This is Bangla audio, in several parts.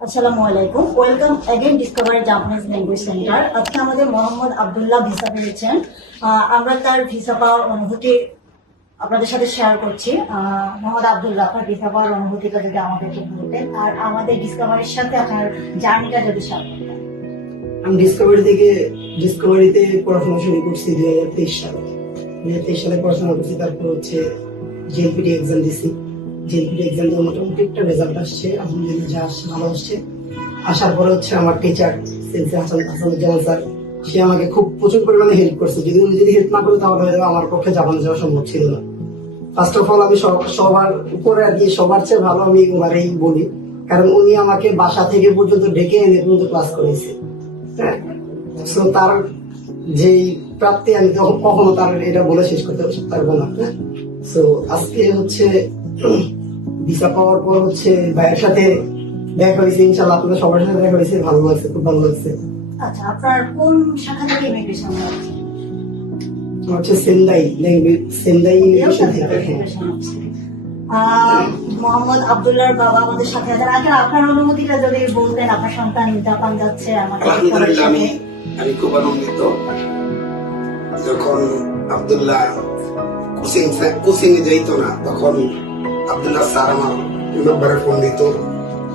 আসসালামু welcome again Discovery Japanese language centre আজকে আমাদের মোহাম্মদ আব্দুল্লাহ ভিসা পেয়েছেন। আমরা তার ভিসা পাওয়ার অনুভূতি আপনাদের সাথে শেয়ার করছি। মোহাম্মদ আব্দুল্লাহ, আপনার ভিসা পাওয়ার অনুভূতিটা যদি আমাদেরকে বলতেন। আর আমাদের ডিসকভারির সাথে আপনার জার্নিটা যদি শেয়ার আমি ডিসকভারি থেকে ডিসকভারিতে পড়াশোনা শুরু করছি দুই হাজার তেইশ সালে। তেইশ সালে পড়াশোনা করছি, তারপর হচ্ছে জেএলপিটি এক্সাম দিছি। জেএলপিটি এক্সাম দিয়ে মোটামুটি একটা রেজাল্ট আসছে, আলহামদুলিল্লাহ যা আসছে ভালো আসছে। আসার পরে হচ্ছে আমার teacher sensei Hasan Hasanuzzaman sir সে আমাকে খুব প্রচুর পরিমাণে হেল্প করছে। যদি উনি যদি হেল্প না করে, তাহলে হয়তো আমার পক্ষে জাপানে যাওয়া সম্ভব ছিল না। ফার্স্ট অফ অল আমি সব- সবার উপরে আর কি, সবার চেয়ে ভালো আমি ওনারেই বলি। কারণ উনি আমাকে বাসা থেকে পর্যন্ত ডেকে এনে পর্যন্ত ক্লাস করেছে হ্যাঁ? তার যেই প্রাপ্তি আমি তখন কখনো তার এটা বলে শেষ করতে পারব না সো আজকে হচ্ছে ভিসা পাওয়ার পর হচ্ছে ভাইয়ের সাথে দেখা হয়েছে ইনশাল্লাহ আপনাদের সবার সাথে দেখা হয়েছে ভালো লাগছে খুব ভালো লাগছে। আচ্ছা আপনার কোন শাখা থেকে ইমিগ্রেশন হচ্ছে সেন্দাই সেন্দাই ইমিগ্রেশন থেকে হ্যাঁ। আহ, মোহাম্মদ আব্দুল্লাহর বাবা আমাদের সাথে আছেন। আচ্ছা আপনার অনুমতিটা যদি বলতেন আপনার সন্তান জাপান যাচ্ছে আমাদের আমি খুব আনন্দিত। যখন আব্দুল্লাহ কোচিং কোচিং এ যাইতো না, তখন আব্দুল্লাহ স্যার আমার নম্বরে ফোন দিত।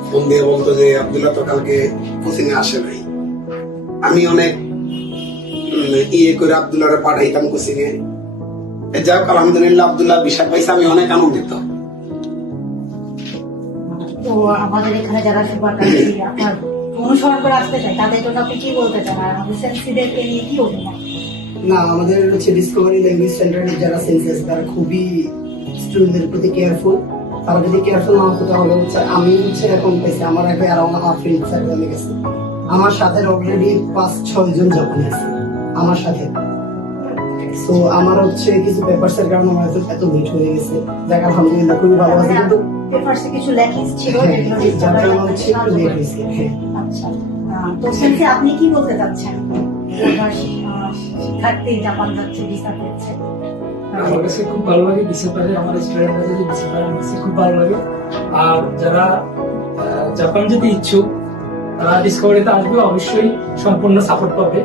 ফোন দিয়ে বলতো যে, আব্দুল্লাহ, তো কালকে কোচিং এ আসে নাই। আমি অনেক ইয়ে করে আব্দুল্লাহরে পাঠাইতাম কোচিং এ যাই হোক, আলহামদুলিল্লাহ আবদুল্লাহ বিষয় পাইছে, আমি অনেক আনন্দিত। আমাদের এখানে যারা শুভাকাঙ্ক্ষী আপনার অনুসরণ করে আসতে চায় তাদের জন্য আপনি কি বলতে চান? আর আমাদের সেন্সিদেরকে নিয়ে কি অভিমত না আমাদের হচ্ছে ডিসকভারি ল্যাঙ্গুয়েজ সেন্টারের যারা সেন্সেস তারা খুবই স্টুডেন্টদের প্রতি কেয়ারফুল তারা যদি কেয়ারফুল না হতো তাহলে হচ্ছে আমি হচ্ছে এখন পেয়েছি। আমার একটা অ্যারাউন্ড আমার ফ্রেন্ড সার্কেলে গেছে। আমার সাথে অলরেডি পাঁচ ছয় জন জাপানি আছে। আমার সাথে। তো আমার হচ্ছে কিছু পেপারস এর কারণে আমার এত এত লেট হয়ে গেছে। যাক আলহামদুলিল্লাহ খুবই ভালো আছে। কিন্তু পেপারসে কিছু ল্যাকিংস ছিল? হ্যাঁ, যেগুলো হচ্ছে লেট হয়েছে হ্যাঁ। আচ্ছা। তো সেন্সি আপনি কি বলতে চাচ্ছেন? শিক্ষার্থী জাপান যাচ্ছে ভিসা পেয়েছে আমার কাছে খুব ভালো লাগে ডিসেম্বরে আমার স্টুডেন্ট কাছে যে ডিসেম্বরে কাছে খুব ভালো লাগে। আর যারা জাপান যেতে ইচ্ছুক তারা ডিসকভারিতে আসবে অবশ্যই সম্পূর্ণ সাপোর্ট পাবে।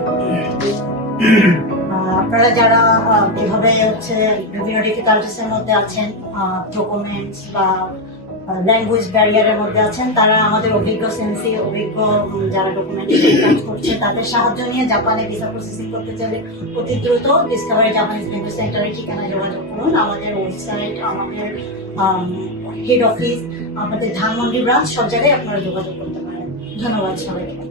আপনারা যারা যেভাবে হচ্ছে বিভিন্ন ডিফিকাল্টিস এর মধ্যে আছেন ডকুমেন্টস বা ল্যাঙ্গুয়েজ ব্যারিয়ারের মধ্যে আছেন, তারা আমাদের অভিজ্ঞ সেন্সি অভিজ্ঞ যারা ডকুমেন্ট কাজ করছে, তাদের সাহায্য নিয়ে জাপানে ভিসা প্রসেসিং করতে চাইলে অতি দ্রুত ডিসকভারি জাপানিজ ল্যাঙ্গুয়েজ সেন্টারের ঠিকানায় যোগাযোগ করুন। আমাদের ওয়েবসাইট আমাদের হেড অফিস আমাদের ধানমন্ডি ব্রাঞ্চ সব জায়গায় আপনারা যোগাযোগ করতে পারেন। ধন্যবাদ সবাইকে।